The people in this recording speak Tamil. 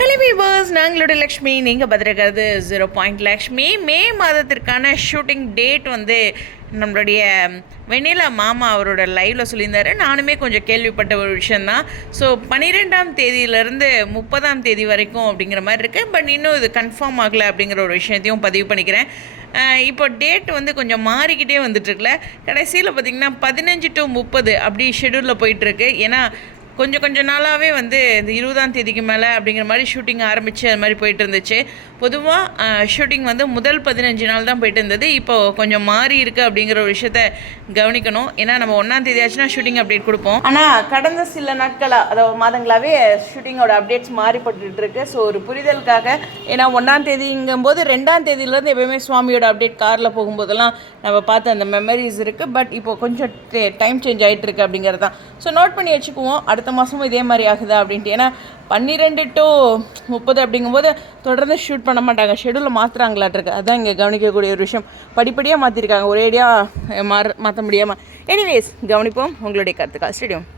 Hello viewers, நாங்களோட Lakshmi. நீங்கள் பார்த்துருக்கிறது 0 லக்ஷ்மி. மே மாதத்திற்கான ஷூட்டிங் டேட் வந்து நம்மளுடைய வெண்ணிலா மாமா அவரோட லைவில் சொல்லியிருந்தார். நானுமே கொஞ்சம் கேள்விப்பட்ட ஒரு விஷயந்தான். ஸோ 12ஆம் தேதியிலேருந்து 30ஆம் தேதி வரைக்கும் அப்படிங்கிற மாதிரி இருக்குது. பட் இன்னும் இது கன்ஃபார்ம் ஆகலை அப்படிங்கிற ஒரு விஷயத்தையும் பதிவு பண்ணிக்கிறேன். இப்போ டேட் வந்து கொஞ்சம் மாறிக்கிட்டே வந்துட்டுருக்குல. கடைசியில் பார்த்திங்கன்னா 15 to 30 அப்படி ஷெடியூலில் போயிட்டுருக்கு. ஏன்னா கொஞ்சம் நாளாகவே வந்து இந்த 20ஆம் தேதிக்கு மேலே அப்படிங்கிற மாதிரி ஷூட்டிங் ஆரம்பித்து அது மாதிரி போயிட்டு இருந்துச்சு. பொதுவாக ஷூட்டிங் வந்து முதல் 15 நாள் தான் போயிட்டு இருந்தது. இப்போது கொஞ்சம் மாறி இருக்குது அப்படிங்கிற ஒரு விஷயத்த கவனிக்கணும். ஏன்னா நம்ம 1ஆம் தேதி ஆச்சுன்னா ஷூட்டிங் அப்டேட் கொடுப்போம். ஆனால் கடந்த சில நாட்களாக, அதாவது மாதங்களாகவே ஷூட்டிங்கோட அப்டேட்ஸ் மாறிப்பட்டு இருக்கு. ஸோ ஒரு புரிதலுக்காக, ஏன்னா 1ஆம் தேதிங்கும்போது 2ஆம் தேதியிலேருந்து எப்போயுமே சுவாமியோட அப்டேட் காரில் போகும்போதெல்லாம் நம்ம பார்த்த அந்த மெமரிஸ் இருக்குது. பட் இப்போ கொஞ்சம் டைம் சேஞ்ச் ஆகிட்டு இருக்கு அப்படிங்கிறது தான். ஸோ நோட் பண்ணி வச்சுக்குவோம். அடுத்த மாதமும் இதே மாதிரி ஆகுதா அப்படின்ட்டு. ஏன்னா 12 to 30 அப்படிங்கும்போது தொடர்ந்து ஷூட் பண்ண மாட்டாங்க, ஷெடியூலில் மாற்றுறாங்களாட்டிருக்கு. அதுதான் இங்கே கவனிக்கக்கூடிய ஒரு விஷயம். படிப்படியாக மாற்றிருக்காங்க, ஒரேடியாக மாற்ற முடியாமல். எனிவேஸ், கவனிப்போம். உங்களுடைய கருத்துக்கா ஸ்டேடியம்.